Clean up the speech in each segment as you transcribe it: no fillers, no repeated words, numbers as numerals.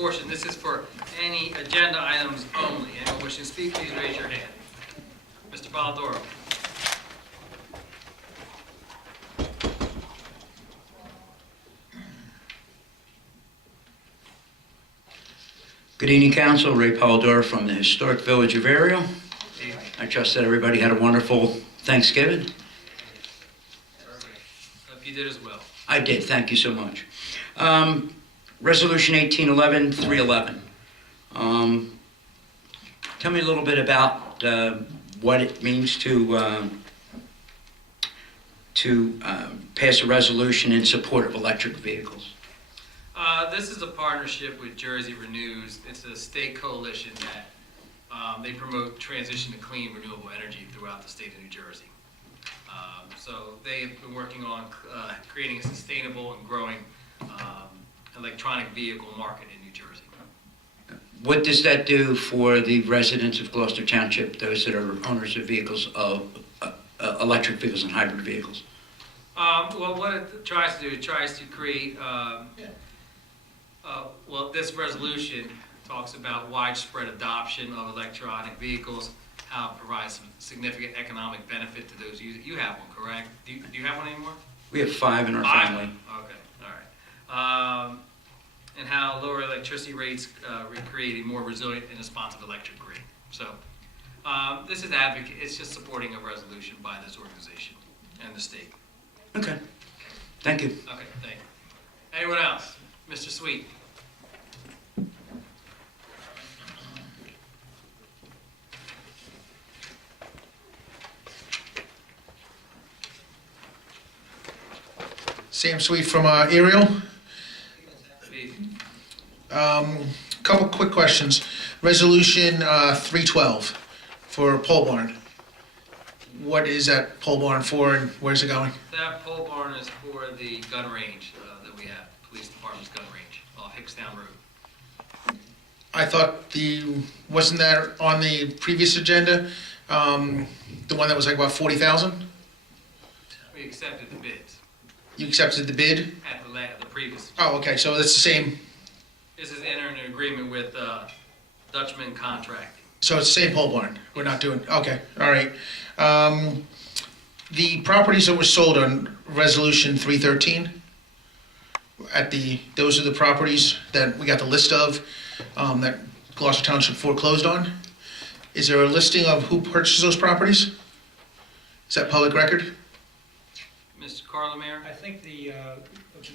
portion. This is for any agenda items only. Anyone wishing to speak, please raise your hand. Mr. Baldoro. Good evening, Council. Ray Polidoro from the historic village of Ariel. I trust that everybody had a wonderful Thanksgiving. Hope you did as well. I did. Thank you so much. Resolution 1811-311. Tell me a little bit about what it means to pass a resolution in support of electric vehicles. This is a partnership with Jersey Renews. It's a state coalition that they promote transition to clean, renewable energy throughout the state of New Jersey. So they've been working on creating a sustainable and growing electronic vehicle market in New Jersey. What does that do for the residents of Gloucester Township, those that are owners of vehicles, of electric vehicles and hybrid vehicles? Well, what it tries to do, it tries to create, well, this resolution talks about widespread adoption of electronic vehicles, how it provides some significant economic benefit to those users. You have one, correct? Do you have one anymore? We have 5 in our family. Okay, all right. And how lower electricity rates create a more resilient and responsive electric grid. So this is advocate. It's just supporting a resolution by this organization and the state. Okay. Thank you. Okay, thank you. Anyone else? Mr. Sweet. Sam Sweet from Ariel. Couple quick questions. Resolution 312 for pole barn. What is that pole barn for and where's it going? That pole barn is for the gun range that we have, police department's gun range off Hickstown Road. I thought wasn't that on the previous agenda? The one that was like about 40,000? We accepted the bids You accepted the bid? at the previous. Oh, okay, so it's the same, This is entering an agreement with Dutchman Contracting. so it's the same pole barn? We're not doing, okay, all right. The properties that were sold on resolution 313, those are the properties that we got the list of, that Gloucester Township foreclosed on. Is there a listing of who purchased those properties? Is that public record? Mr. Carlemere? I think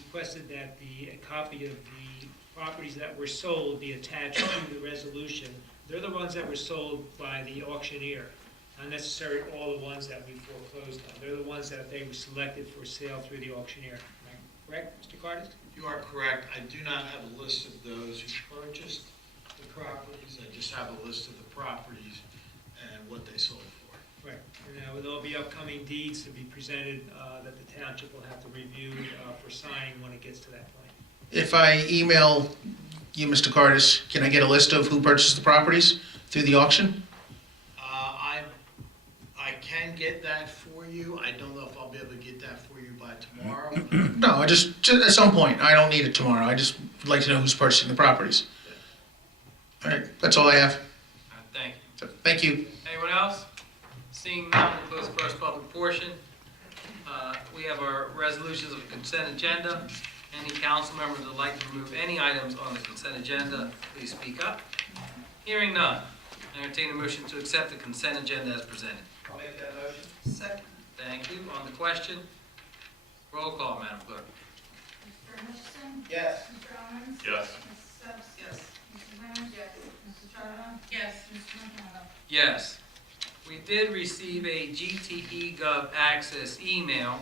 requested that a copy of the properties that were sold be attached to the resolution. They're the ones that were sold by the auctioneer, not necessarily all the ones that we foreclosed on. They're the ones that they were selected for sale through the auctioneer. Am I correct, Mr. Cardis? You are correct. I do not have a list of those who purchased the properties. I just have a list of the properties and what they sold for. Right. And there'll be upcoming deeds to be presented that the township will have to review for signing when it gets to that point. If I email you, Mr. Cardis, can I get a list of who purchased the properties through the auction? I can get that for you. I don't know if I'll be able to get that for you by tomorrow. No, just at some point. I don't need it tomorrow. I just would like to know who's purchasing the properties. All right, that's all I have. Thank you. So, thank you. Anyone else? Seeing none, we'll close the first public portion. We have our resolutions of the consent agenda. Any council member that would like to remove any items on the consent agenda, please speak up. Hearing none, I entertain a motion to accept the consent agenda as presented. I'll make that motion. Second. Thank you. On the question, roll call, Madam Clerk. Mr. Hutchison? Yes. Mr. Owens? Yes. Mrs. Stubbs? Yes. Mrs. Williams? Yes. Mrs. Charlton? Yes. Mr. McDonald? Yes. We did receive a GTE Gov Access email.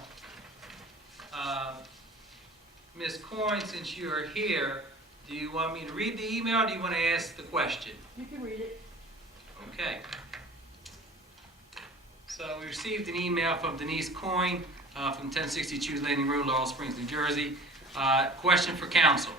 Ms. Coyne, since you are here, do you want me to read the email or do you want to ask the question? You can read it. Okay. So we received an email from Denise Coyne from 1062 Landing Road, Laurel Springs, New Jersey. Question for council.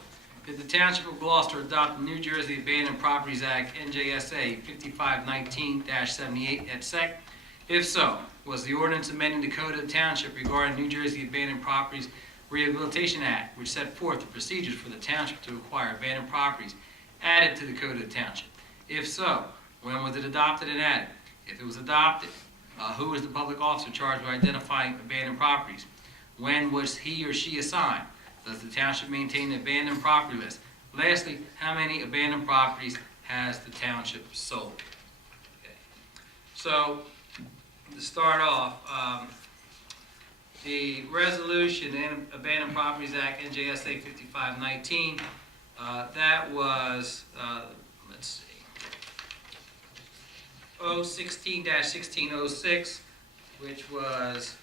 Did the Township of Gloucester adopt the New Jersey Abandoned Properties Act, NJSA 5519-78 et sec? If so, was the ordinance amending the code of the township regarding New Jersey Abandoned Properties Rehabilitation Act, which set forth the procedures for the township to acquire abandoned properties, added to the code of the township? If so, when was it adopted and added? If it was adopted, who was the public officer charged with identifying abandoned properties? When was he or she assigned? Does the township maintain an abandoned property list? Lastly, how many abandoned properties has the township sold? Okay. So, to start off, the resolution, the Abandoned Properties Act, NJSA 5519, that was, let's see, 016-1606, which was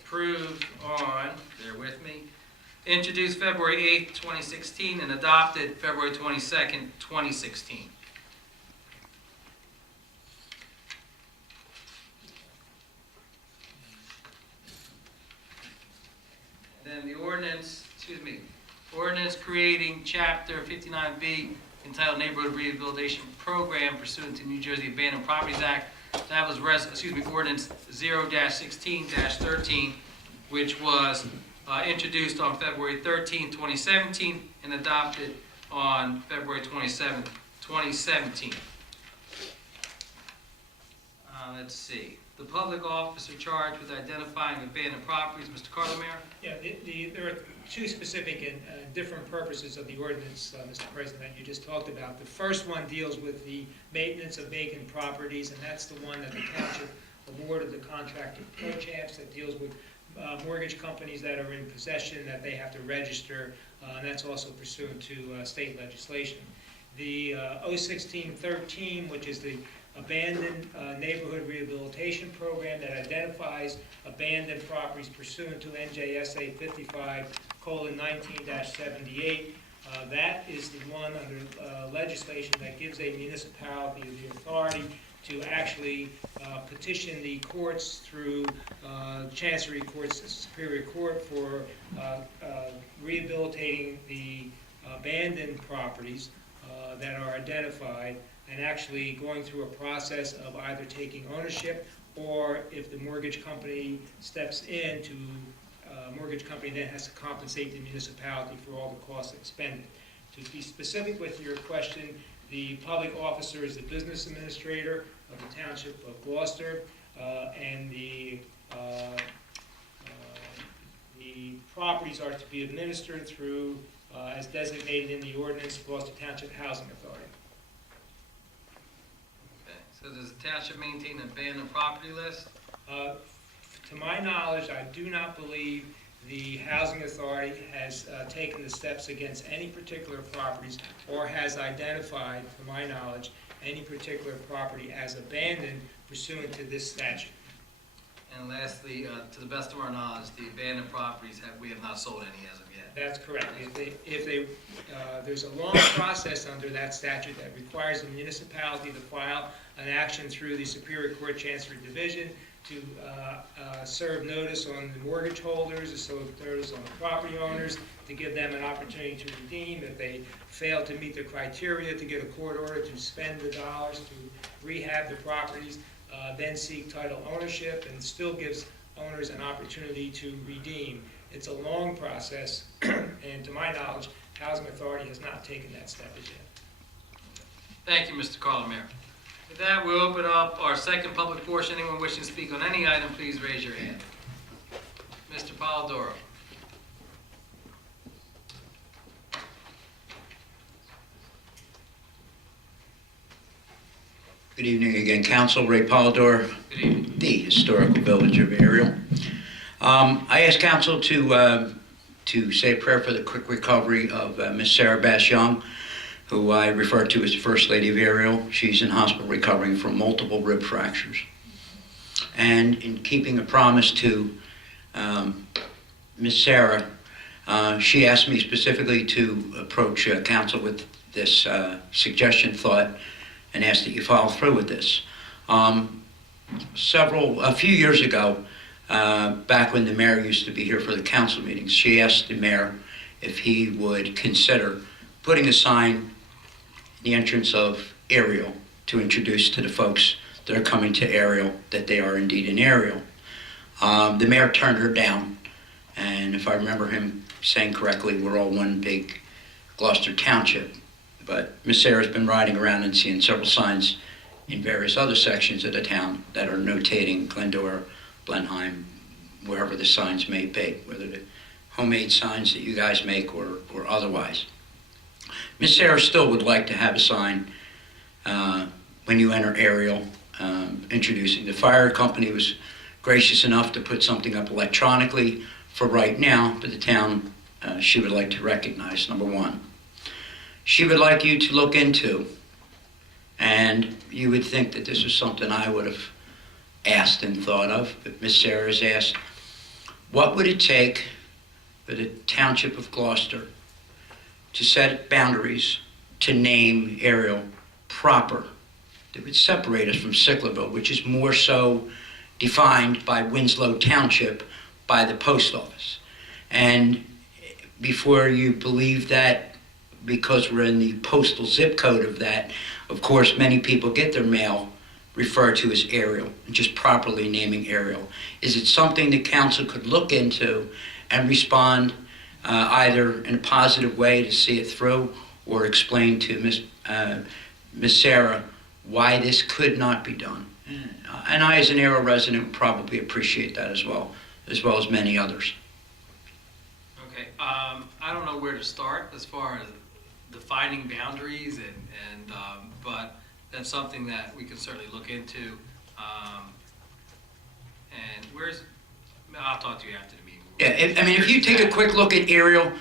approved on, bear with me, introduced February 8th, 2016, and adopted February 22nd, 2016. Then the ordinance, ordinance creating Chapter 59B entitled Neighborhood Rehabilitation Program pursuant to New Jersey Abandoned Properties Act. That was ordinance 0-16-13, which was introduced on February 13, 2017, and adopted on February 27, 2017. Let's see. The public officer charged with identifying abandoned properties, Mr. Carlemare? Yeah, there are two specific and different purposes of the ordinance, Mr. President, that you just talked about. The first one deals with the maintenance of vacant properties, and that's the one that the township awarded the contract to ProChamps that deals with mortgage companies that are in possession that they have to register, and that's also pursuant to state legislation. The 01613, which is the Abandoned Neighborhood Rehabilitation Program that identifies abandoned properties pursuant to NJSA 55:19-78. That is the one under legislation that gives a municipality the authority to actually petition the courts through Chancery Courts, Superior Court for rehabilitating the abandoned properties that are identified, and actually going through a process of either taking ownership, or if the mortgage company steps in, to mortgage company then has to compensate the municipality for all the costs expended. To be specific with your question, the public officer is the business administrator of the Township of Gloucester, and the properties are to be administered through, as designated in the ordinance, Gloucester Township Housing Authority. So does the township maintain an abandoned property list? To my knowledge, I do not believe the Housing Authority has taken the steps against any particular properties, or has identified, to my knowledge, any particular property as abandoned pursuant to this statute. And lastly, to the best of our knowledge, the abandoned properties, we have not sold any as of yet. That's correct. There's a long process under that statute that requires the municipality to file an action through the Superior Court Chancery Division to serve notice on the mortgage holders, so notice on the property owners, to give them an opportunity to redeem. If they fail to meet the criteria, to get a court order to spend the dollars to rehab the properties, then seek title ownership, and still gives owners an opportunity to redeem. It's a long process, and to my knowledge, Housing Authority has not taken that step as yet. Thank you, Mr. Carlemare. With that, we'll open up our second public portion. Anyone wishing to speak on any item, please raise your hand. Mr. Polidoro. Good evening again, Council. Ray Polidor, Good evening. the Historical Village of Ariel. I asked Council to say a prayer for the quick recovery of Miss Sarah Bass Young, who I refer to as the First Lady of Ariel. She's in hospital recovering from multiple rib fractures. And in keeping a promise to Miss Sarah, she asked me specifically to approach Council with this suggestion, thought, and asked that you follow through with this. A few years ago, back when the mayor used to be here for the council meetings, she asked the mayor if he would consider putting a sign in the entrance of Ariel to introduce to the folks that are coming to Ariel that they are indeed in Ariel. The mayor turned her down, and if I remember him saying correctly, we're all one big Gloucester Township. but Miss Sarah's been riding around and seeing several signs in various other sections of the town that are notating Glendora, Blenheim, wherever the signs may be, whether the homemade signs that you guys make or otherwise. Miss Sarah still would like to have a sign when you enter Ariel, introducing. The fire company was gracious enough to put something up electronically for right now, but the town, she would like to recognize, number one. She would like you to look into, and you would think that this was something I would have asked and thought of, but Miss Sarah has asked, what would it take for the Township of Gloucester to set boundaries to name Ariel proper that would separate us from Sicklerville, which is more so defined by Winslow Township by the post office. And before you believe that, because we're in the postal zip code of that, of course, many people get their mail referred to as Ariel, and just properly naming Ariel. Is it something the council could look into and respond either in a positive way to see it through, or explain to Miss Sarah why this could not be done? And I, as an Ariel resident, would probably appreciate that as well as many others. Okay, I don't know where to start as far as defining boundaries but that's something that we can certainly look into. And I'll talk to you after the meeting. Yeah, if you take a quick look at Ariel,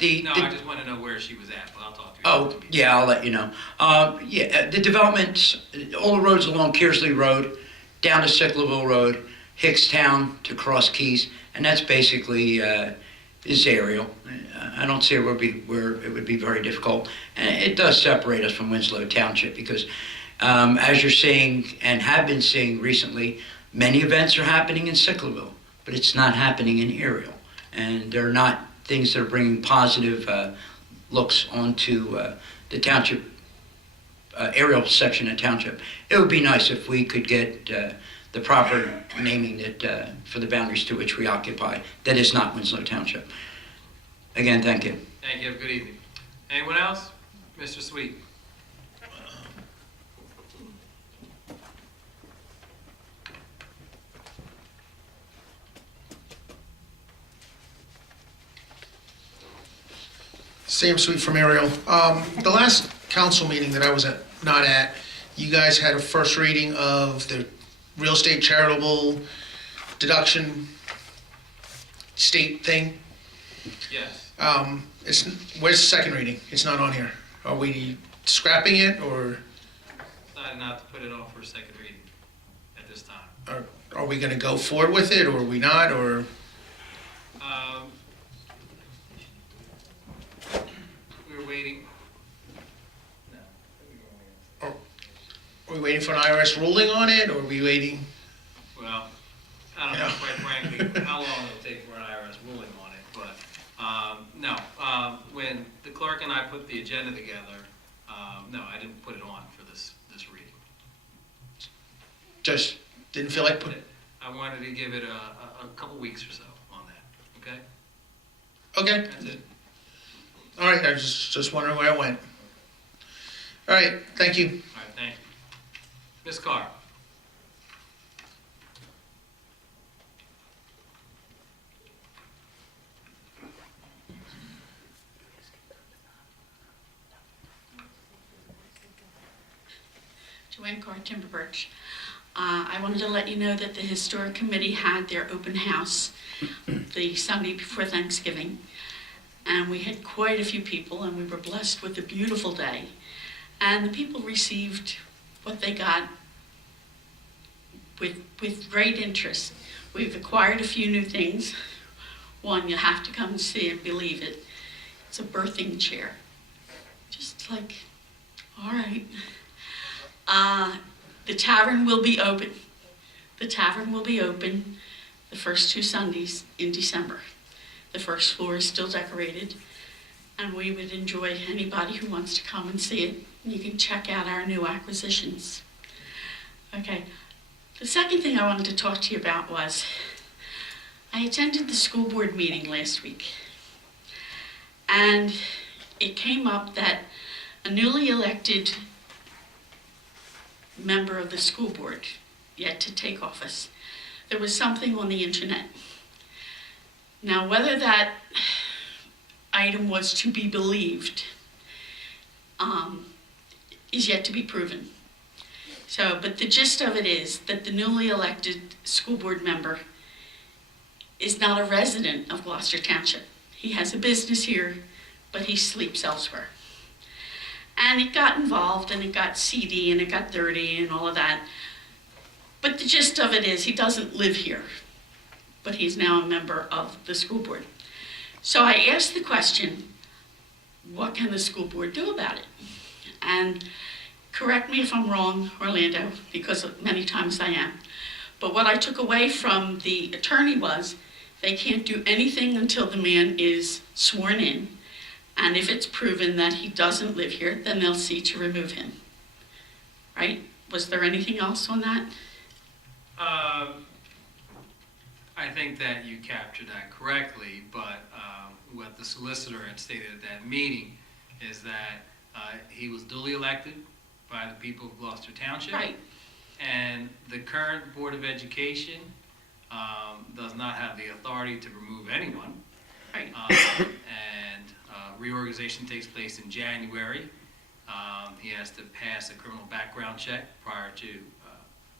I just want to know where she was at, but I'll talk to you. Oh, after the meeting. yeah, I'll let you know. The developments, all the roads along Kearsley Road, down to Sicklerville Road, Hickstown to Cross Keys, and that's basically is Ariel. I don't see where it would be very difficult. And it does separate us from Winslow Township because, as you're seeing and have been seeing recently, many events are happening in Sicklerville, but it's not happening in Ariel. And they're not things that are bringing positive looks onto the township, Ariel section of township. It would be nice if we could get the proper naming that for the boundaries to which we occupy. That is not Winslow Township. Again, thank you. Thank you, have a good evening. Anyone else? Mr. Sweet? Sam Sweet from Ariel. The last council meeting that I was not at, you guys had a first reading of the real estate charitable deduction state thing. Yes. Where's the second reading? It's not on here. Are we scrapping it, or Decided not to put it on for a second reading at this time. are we gonna go forward with it, or are we not, or? We were waiting. No. Are we waiting for an IRS ruling on it, or are we waiting? Well, I don't know, quite frankly, how long it'll take for an IRS ruling on it, but, no. When the clerk and I put the agenda together, no, I didn't put it on for this reading. Just didn't feel like putting. I wanted to give it a couple weeks or so on that, okay? Okay, That's it. all right, I was just wondering where it went. All right, thank you. All right, thank you. Ms. Carr? Joanne Carr, Timber Birch. I wanted to let you know that the Historic Committee had their open house the Sunday before Thanksgiving. And we had quite a few people, and we were blessed with a beautiful day. And the people received what they got with great interest. We've acquired a few new things. One, you have to come and see and believe it. It's a birthing chair. Just like, all right. The tavern will be open. The tavern will be open the first 2 Sundays in December. The first floor is still decorated, and we would enjoy anybody who wants to come and see it. You can check out our new acquisitions. Okay, the second thing I wanted to talk to you about was, I attended the school board meeting last week, and it came up that a newly elected member of the school board, yet to take office, there was something on the internet. Now, whether that item was to be believed is yet to be proven. So, but the gist of it is that the newly elected school board member is not a resident of Gloucester Township. He has a business here, but he sleeps elsewhere. And it got involved, and it got seedy, and it got dirty, and all of that. But the gist of it is he doesn't live here, but he's now a member of the school board. So I asked the question, what can the school board do about it? And correct me if I'm wrong, Orlando, because many times I am. But what I took away from the attorney was they can't do anything until the man is sworn in. And if it's proven that he doesn't live here, then they'll see to remove him. Right? Was there anything else on that? I think that you captured that correctly, but what the solicitor had stated at that meeting is that he was duly elected by the people of Gloucester Township. Right. And the current Board of Education does not have the authority to remove anyone. Right. And reorganization takes place in January. He has to pass a criminal background check prior to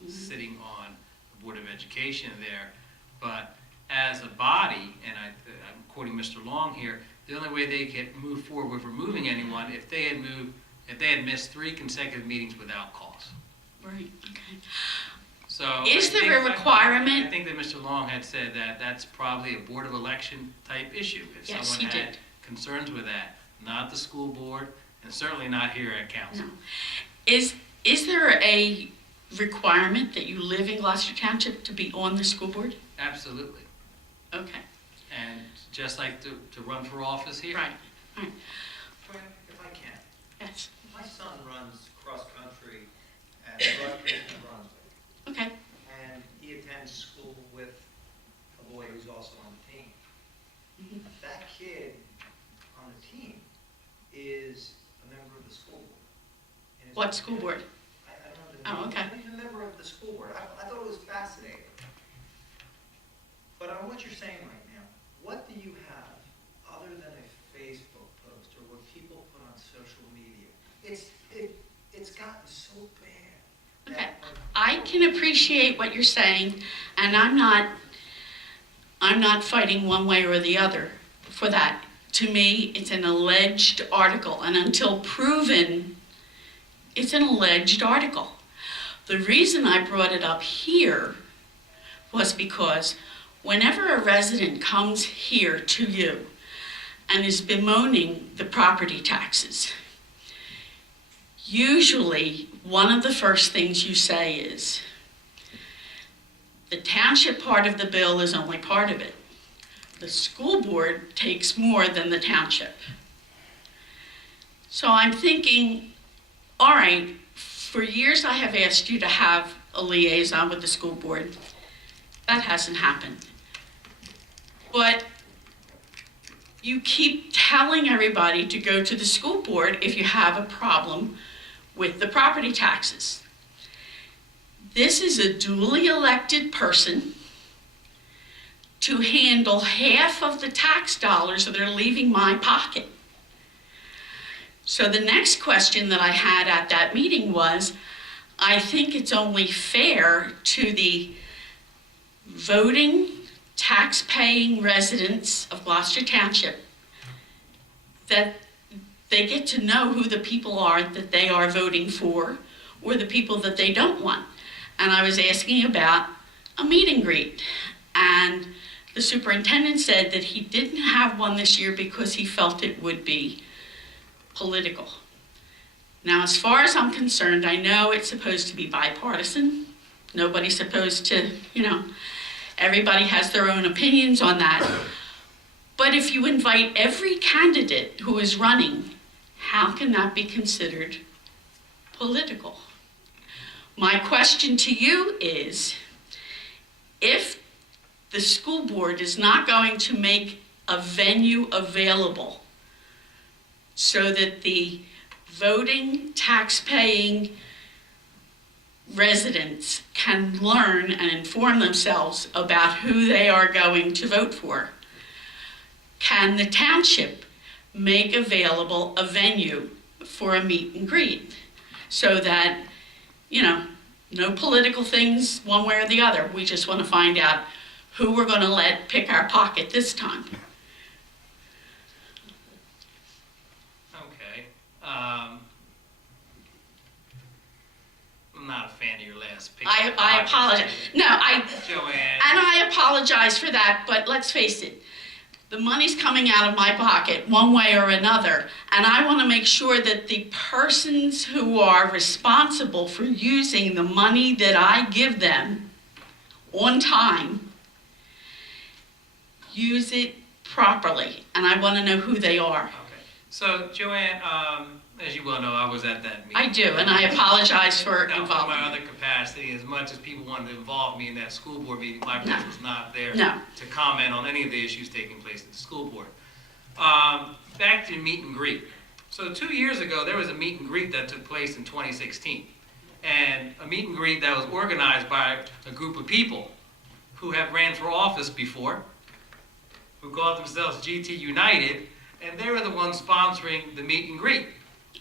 sitting on the Board of Education there. But as a body, and I'm quoting Mr. Long here, the only way they could move forward with removing anyone if they had missed 3 consecutive meetings without cause. Right, okay. So Is there a requirement? I think that Mr. Long had said that that's probably a Board of Election type issue. If Yes, someone he had did. concerns with that, not the school board, and certainly not here at council. No. Is there a requirement that you live in Gloucester Township to be on the school board? Absolutely. Okay, And just like to run for office here. right, right, Frank, if I can, yes, my son runs cross-country at Rutgers, New Brunswick, okay, and he attends school with a boy who's also on the team. Mhm. That kid on the team is a member of the school board. And is- What school board? I don't know the Oh, name. okay. He's a member of the school board. I thought it was fascinating. But on what you're saying right now, what do you have other than a Facebook post or what people put on social media? It's gotten so bad. Okay. that, like, I can appreciate what you're saying, and I'm not fighting one way or the other for that. To me, it's an alleged article, and until proven, it's an alleged article. The reason I brought it up here was because whenever a resident comes here to you and is bemoaning the property taxes, usually one of the first things you say is, the township part of the bill is only part of it. The school board takes more than the township. So I'm thinking, all right, for years I have asked you to have a liaison with the school board. That hasn't happened. But you keep telling everybody to go to the school board if you have a problem with the property taxes. This is a duly elected person to handle half of the tax dollars that are leaving my pocket. So the next question that I had at that meeting was, I think it's only fair to the voting, tax-paying residents of Gloucester Township that they get to know who the people are that they are voting for or the people that they don't want. And I was asking about a meet and greet. And the superintendent said that he didn't have one this year because he felt it would be political. Now, as far as I'm concerned, I know it's supposed to be bipartisan. Nobody's supposed to, everybody has their own opinions on that. But if you invite every candidate who is running, how can that be considered political? My question to you is, if the school board is not going to make a venue available so that the voting, tax-paying residents can learn and inform themselves about who they are going to vote for, can the township make available a venue for a meet and greet so that, no political things one way or the other. We just want to find out who we're going to let pick our pocket this time. Okay. I'm not a fan of your last picture. I apologize. No, Joanne. and I apologize for that, but let's face it, the money's coming out of my pocket one way or another, and I want to make sure that the persons who are responsible for using the money that I give them on time use it properly, and I want to know who they are. Okay. So, Joanne, as you well know, I was at that meeting. I do, and I apologize for Now, in involving my you. other capacity, as much as people wanted to involve me in that school board meeting, my place was not there No. to comment on any of the issues taking place at the school board. Back to meet and greet. So 2 years ago, there was a meet and greet that took place in 2016. And a meet and greet that was organized by a group of people who have ran for office before, who called themselves GT United, and they were the ones sponsoring the meet and greet.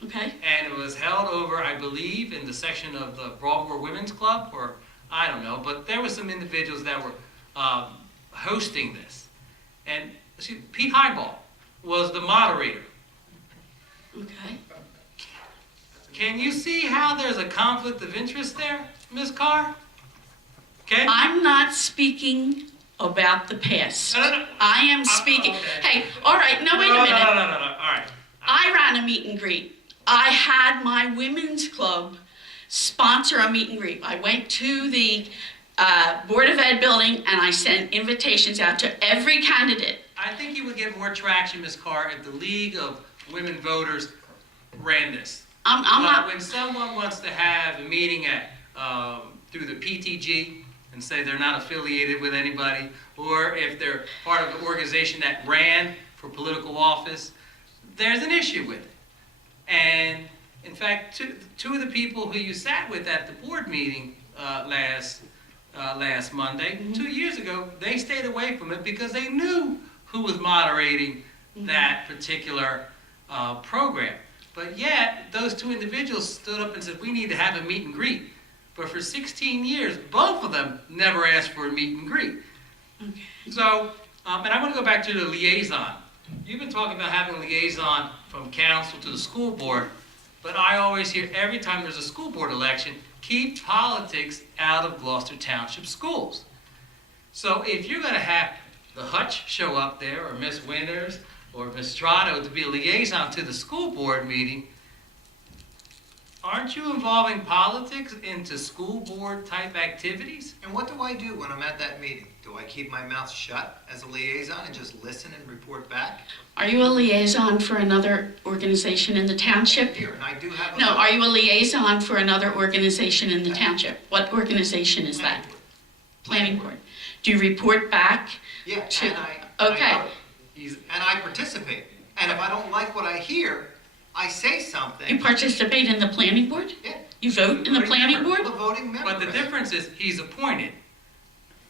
Okay? And it was held over, I believe, in the section of the Broadmoor Women's Club, or I don't know, but there were some individuals that were hosting this. And Pete Highball was the moderator. Okay. Can you see how there's a conflict of interest there, Ms. Carr? Okay? I'm not speaking about the past. No. I am speaking, okay. hey, all right, no, wait a minute. No, all right. I ran a meet and greet. I had my women's club sponsor a meet and greet. I went to the Board of Ed building and I sent invitations out to every candidate. I think you would get more traction, Ms. Carr, if the League of Women Voters ran this. I'm not, When someone wants to have a meeting at through the PTG and say they're not affiliated with anybody, or if they're part of an organization that ran for political office, there's an issue with it. And in fact, two of the people who you sat with at the board meeting last Monday, 2 years ago, they stayed away from it because they knew who was moderating that particular program. But yet, those two individuals stood up and said, we need to have a meet and greet. But for 16 years, both of them never asked for a meet and greet. okay. So, and I want to go back to the liaison. You've been talking about having a liaison from council to the school board, but I always hear every time there's a school board election, keep politics out of Gloucester Township schools. So if you're going to have the Hutch show up there, or Miss Winters, or Miss Strado to be a liaison to the school board meeting, aren't you involving politics into school board type activities? And what do I do when I'm at that meeting? Do I keep my mouth shut as a liaison and just listen and report back? Are you a liaison for another organization in the township? Here, and I do have a... No, are you a liaison for another organization in the township? What organization is that? Planning board. Do you report back? Yeah, to- and I Okay. vote. And I participate. And if I don't like what I hear, I say something. You participate in the planning board? Yeah. You vote in the planning board? The voting member. But the difference is, he's appointed.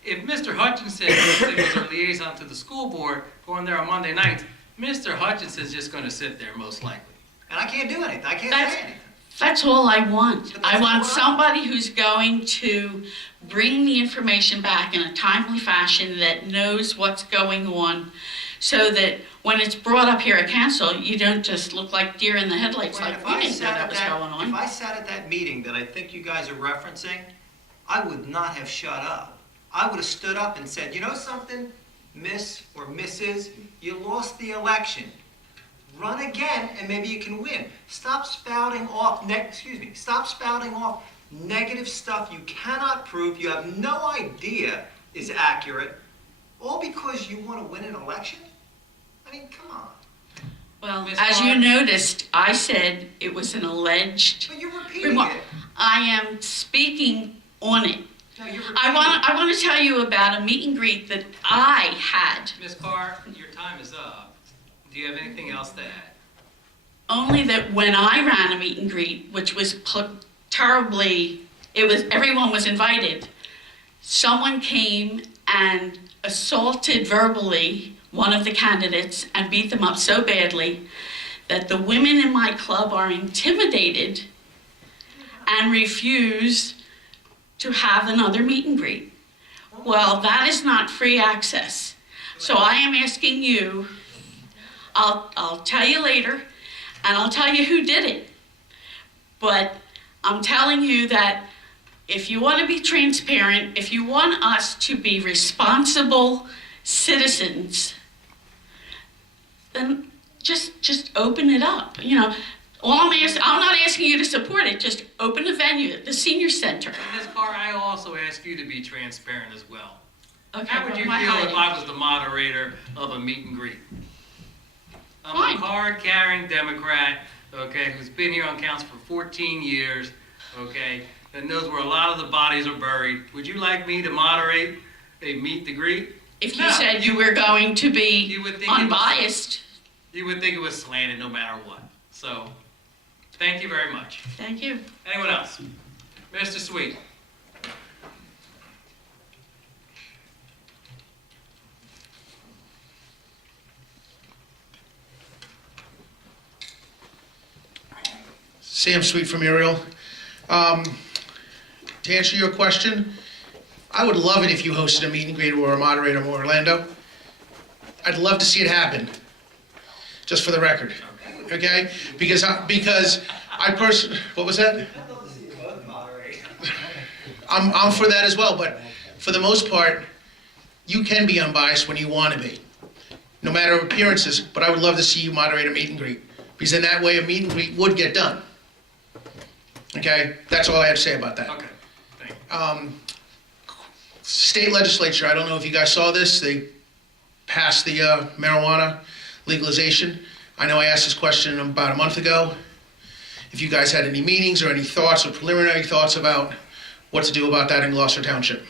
If Mr. Hutchinson was a liaison to the school board, going there on Monday nights, Mr. Hutchinson's just gonna sit there most likely. And I can't do anything. I can't That's- say anything. That's all I want. But that's I want what I- somebody who's going to bring the information back in a timely fashion that knows what's going on, so that when it's brought up here at council, you don't just look like deer in the headlights, Well, like, if we I didn't know sat that at was going If on. I sat at that meeting that I think you guys are referencing, I would not have shut up. I would have stood up and said, you know something, Miss or Mrs., you lost the election. Run again and maybe you can win. Stop spouting off negative stuff you cannot prove, you have no idea is accurate, all because you want to win an election? I mean, come on. Well, Ms. as you Barr? noticed, I said it was an alleged But you're repeating remark. it. I am speaking on it. No, you're repeating I want to tell you about a meet and greet that I had. Ms. Carr, your time is up. Do you have anything else to add? Only that when I ran a meet and greet, which was terribly, everyone was invited, someone came and assaulted verbally one of the candidates and beat them up so badly that the women in my club are intimidated and refuse to have another meet and greet. Well, that is not free access. So I am asking you, I'll tell you later, and I'll tell you who did it. But I'm telling you that if you want to be transparent, if you want us to be responsible citizens, then just open it up. You know, I'm not asking you to support it, just open the venue, the senior center. And Ms. Carr, I also ask you to be transparent as well. Okay, How would what you am feel I if hiding? I was the moderator of a meet and greet? I'm Fine. a card-carrying Democrat, okay, who's been here on council for 14 years, okay, that knows where a lot of the bodies are buried. Would you like me to moderate a meet and greet? If you No. said you were going to be You would think it was- unbiased, You would think it was slanted no matter what. So, thank you very much. thank you. Anyone else? Mr. Sweet? Sam Sweet from Ariel. To answer your question, I would love it if you hosted a meet and greet or a moderator in Orlando. I'd love to see it happen, just for the record, okay? Because I personally, what was that? I'm for that as well, but for the most part, you can be unbiased when you want to be, no matter appearances, but I would love to see you moderate a meet and greet, because in that way, a meet and greet would get done. Okay, that's all I have to say about that. Okay, thank you. State legislature, I don't know if you guys saw this, they passed the marijuana legalization. I know I asked this question about a month ago. If you guys had any meetings or any thoughts or preliminary thoughts about what to do about that in Gloucester Township.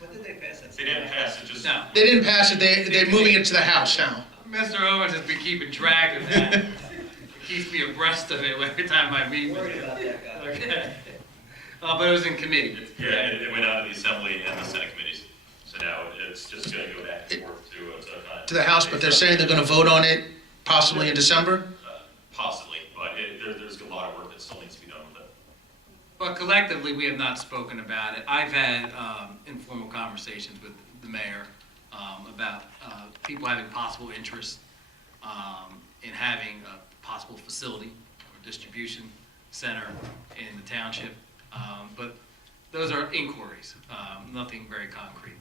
What did they pass that? They didn't pass it, just. No. They didn't pass it, they're moving it to the House now. Mr. Owens has been keeping track of that. He keeps me abreast of it every time I meet with Worried him. about that guy. Okay. But it was in committee. Yeah, it went out to the Assembly and the Senate committees. So now it's just gonna go back and forth To the House, but they're saying they're gonna vote on it possibly in December? Possibly, but there's a lot of work that still needs to be done with it. But collectively, we have not spoken about it. I've had informal conversations with the mayor about people having possible interest in having a possible facility or distribution center in the township. But those are inquiries, nothing very concrete.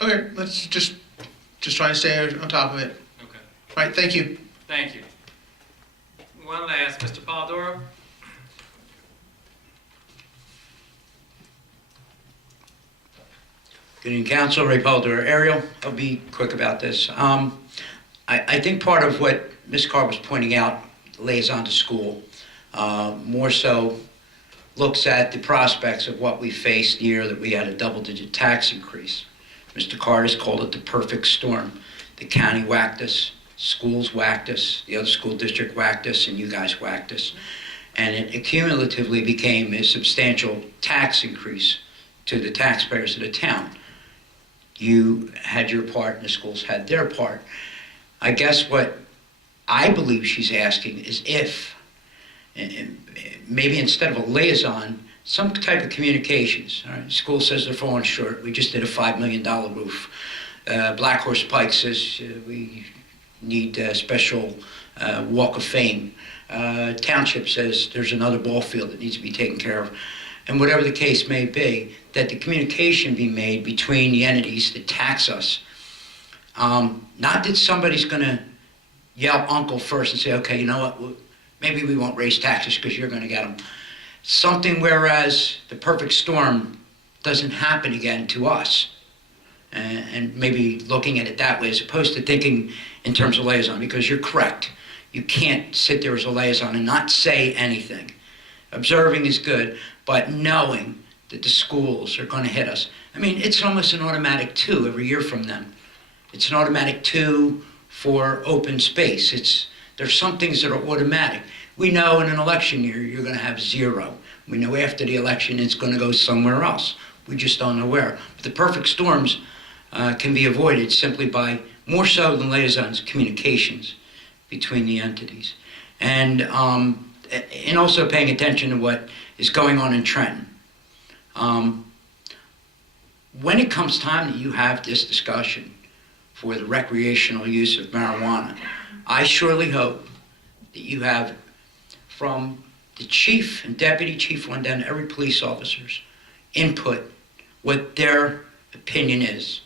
Okay, let's just try and stay on top of it. Okay, All right, thank you. thank you. Why don't I ask Mr. Polidoro? Good evening, Council. Ray Polidoro, Ariel. I'll be quick about this. I think part of what Ms. Carr was pointing out lays on to school, more so looks at the prospects of what we faced the year that we had a double-digit tax increase. Mr. Carr has called it the perfect storm. The county whacked us, schools whacked us, the other school district whacked us, and you guys whacked us. And it cumulatively became a substantial tax increase to the taxpayers of the town. You had your part and the schools had their part. I guess what I believe she's asking is if, and maybe instead of a liaison, some type of communications. All right? School says they're falling short. We just did a $5 million roof. Black Horse Pike says we need a special walk of fame. Township says there's another ball field that needs to be taken care of. And whatever the case may be, that the communication be made between the entities that tax us. Not that somebody's going to yell uncle first and say, okay, you know what, maybe we won't raise taxes because you're going to get them. Something whereas the perfect storm doesn't happen again to us. And maybe looking at it that way as opposed to thinking in terms of liaison, because you're correct. You can't sit there as a liaison and not say anything. Observing is good, but knowing that the schools are going to hit us. I mean, it's almost an automatic 2 every year from them. It's an automatic 2 for open space. It's There's some things that are automatic. We know in an election year, you're going to have 0. We know after the election, it's going to go somewhere else. We just don't know where. But the perfect storms can be avoided simply by, more so than liaisons, communications between the entities. And also paying attention to what is going on in Trenton. When it comes time that you have this discussion for the recreational use of marijuana, I surely hope that you have from the chief and deputy chief on down to every police officer's input what their opinion is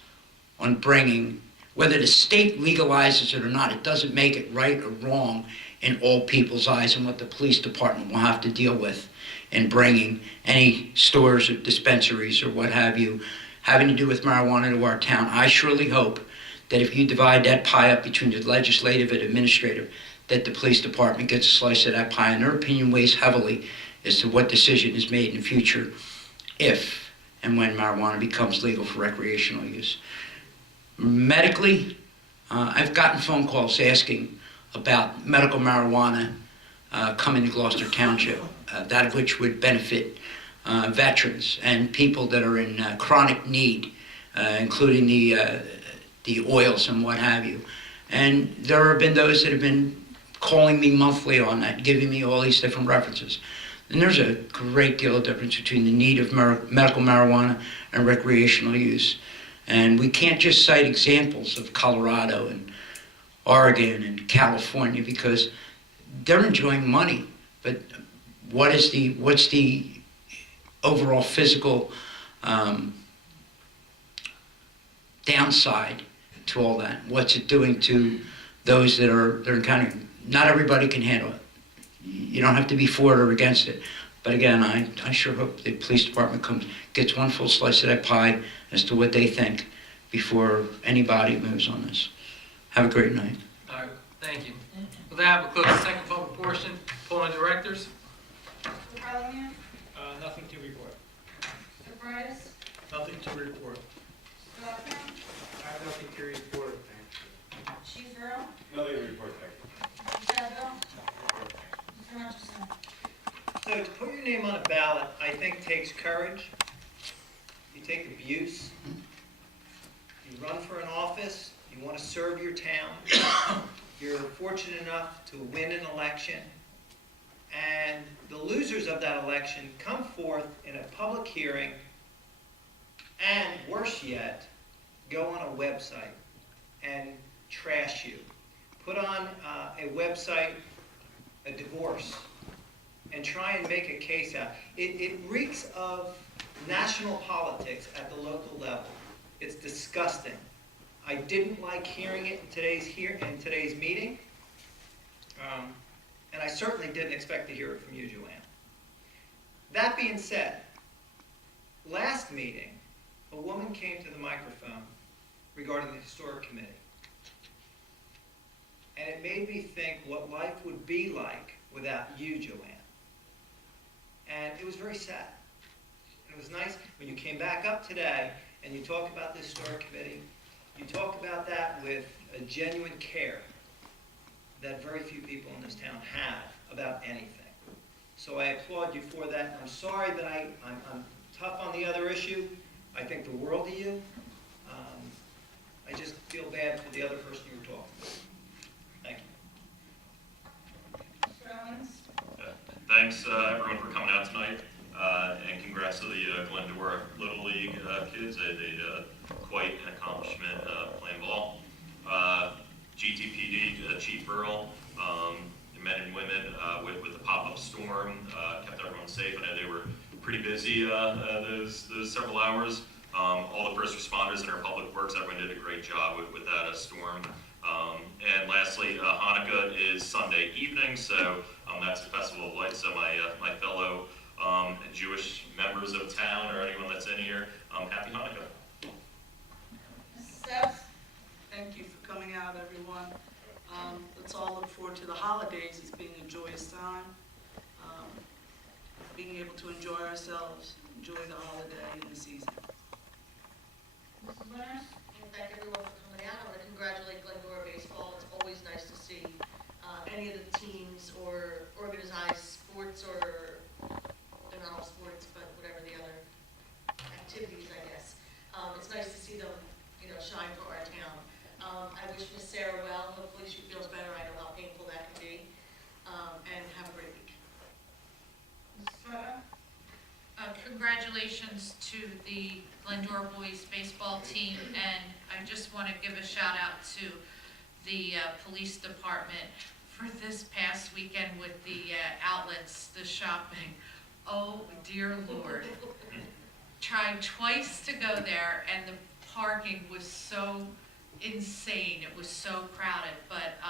on bringing, whether the state legalizes it or not, it doesn't make it right or wrong in all people's eyes, and what the police department will have to deal with in bringing any stores or dispensaries or what have you having to do with marijuana to our town. I surely hope that if you divide that pie up between the legislative and administrative, that the police department gets a slice of that pie, and their opinion weighs heavily as to what decision is made in the future if and when marijuana becomes legal for recreational use. Medically, I've gotten phone calls asking about medical marijuana coming to Gloucester Township, that of which would benefit veterans and people that are in chronic need, including the oils and what have you. And there have been those that have been calling me monthly on that, giving me all these different references. And there's a great deal of difference between the need of medical marijuana and recreational use. And we can't just cite examples of Colorado and Oregon and California because they're enjoying money. But what's the overall physical downside to all that? What's it doing to those that are encountering? Not everybody can handle it. You don't have to be for it or against it. But again, I sure hope the police department gets one full slice of that pie as to what they think before anybody moves on this. Have a great night. All right, thank you. With that, we'll close the second public portion. Polling directors. Mr. Bellingham, Nothing to report. Mr. Price, Nothing to report. Mr. Buckner, I have nothing to report. Chief Earl, Nothing to report, thank you. Mr. Shadwell, Mr. Hutchison. So to put your name on a ballot, I think takes courage. You take abuse. You run for an office. You want to serve your town. You're fortunate enough to win an election. And the losers of that election come forth in a public hearing and, worse yet, go on a website and trash you. Put on a website a divorce and try and make a case out. It reeks of national politics at the local level. It's disgusting. I didn't like hearing it in today's meeting, and I certainly didn't expect to hear it from you, Joanne. That being said, last meeting, a woman came to the microphone regarding the Historic Committee. And it made me think what life would be like without you, Joanne. And it was very sad. And it was nice when you came back up today and you talked about the Historic Committee. You talked about that with a genuine care that very few people in this town have about anything. So I applaud you for that. I'm sorry that I'm tough on the other issue. I think the world of you. I just feel bad for the other person you were talking to. Thank you. Mr. Owens, Thanks, everyone, for coming out tonight, and congrats to the Glendora Little League kids. They did quite an accomplishment playing ball. GTPD, Chief Earl, the men and women with the pop-up storm kept everyone safe. I know they were pretty busy those several hours. All the first responders and our public works, everyone did a great job with that storm. And lastly, Hanukkah is Sunday evening, so that's the Festival of Lights. So my fellow Jewish members of town or anyone that's in here, happy Hanukkah. Mrs. Stubbs, Thank you for coming out, everyone. Let's all look forward to the holidays. It's being a joyous time. Being able to enjoy ourselves, enjoy the holiday and the season. Mrs. Winters, Thank everyone for coming out. I want to congratulate Glendora Baseball. It's always nice to see Any It's nice to see them, shine for our town. I wish Miss Sarah well. Hopefully she feels better. I know how painful that can be. And have a great week. Mrs. Furlong? Congratulations to the Glendora boys baseball team, and I just want to give a shout out to the police department for this past weekend with the outlets, the shopping. Oh dear Lord. Tried twice to go there, and the parking was so insane. It was so crowded, but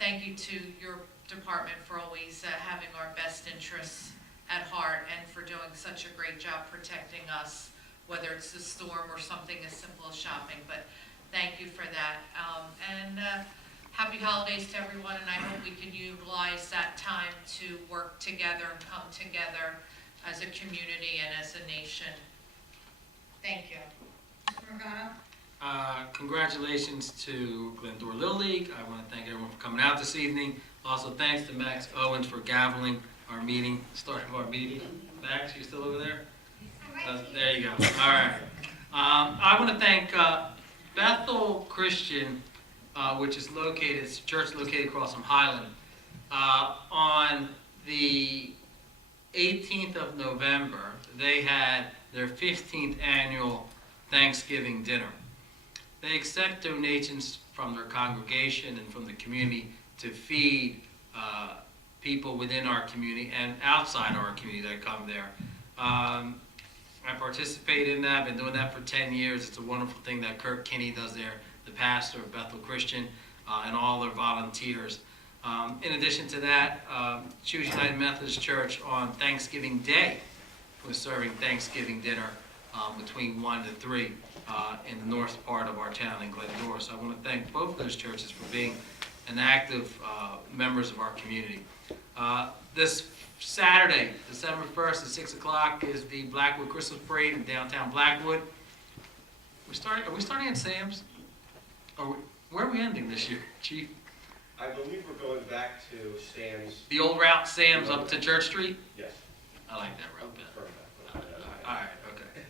thank you to your department for always having our best interests at heart and for doing such a great job protecting us, whether it's the storm or something as simple as shopping. But thank you for that. Happy holidays to everyone, and I hope we can utilize that time to work together and come together as a community and as a nation. Thank you. Mr. Morgano? Congratulations to Glendora Little League. I want to thank everyone for coming out this evening. Also, thanks to Max Owens for gaveling our meeting, starting our meeting. Max, you still over there? There you go. All right. I want to thank Bethel Christian, which is located, it's a church located across from Highland. On the 18th of November, they had their 15th annual Thanksgiving dinner. They accept donations from their congregation and from the community to feed people within our community and outside our community that come there. I participate in that. I've been doing that for 10 years. It's a wonderful thing that Kirk Kinney does there, the pastor of Bethel Christian, and all their volunteers. In addition to that, Choose United Methodist Church on Thanksgiving Day was serving Thanksgiving dinner between 1 to 3 in the north part of our town in Glendora. So I want to thank both those churches for being an active members of our community. This Saturday, December 1st at 6 o'clock is the Blackwood Christmas Parade in downtown Blackwood. Are we starting at Sam's? Where are we ending this year, Chief? I believe we're going back to Sam's. The old route, Sam's up to Church Street? Yes. I like that route better. Perfect. All right, okay.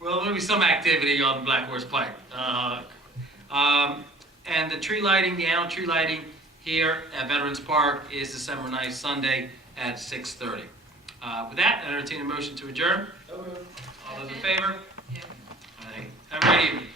Well, there'll be some activity on Black Horse Pike. And the tree lighting, the annual tree lighting here at Veterans Park is December 9th, Sunday at 6:30. With that, I entertain a motion to adjourn. All those in favor? Yeah. All right. Have a great evening.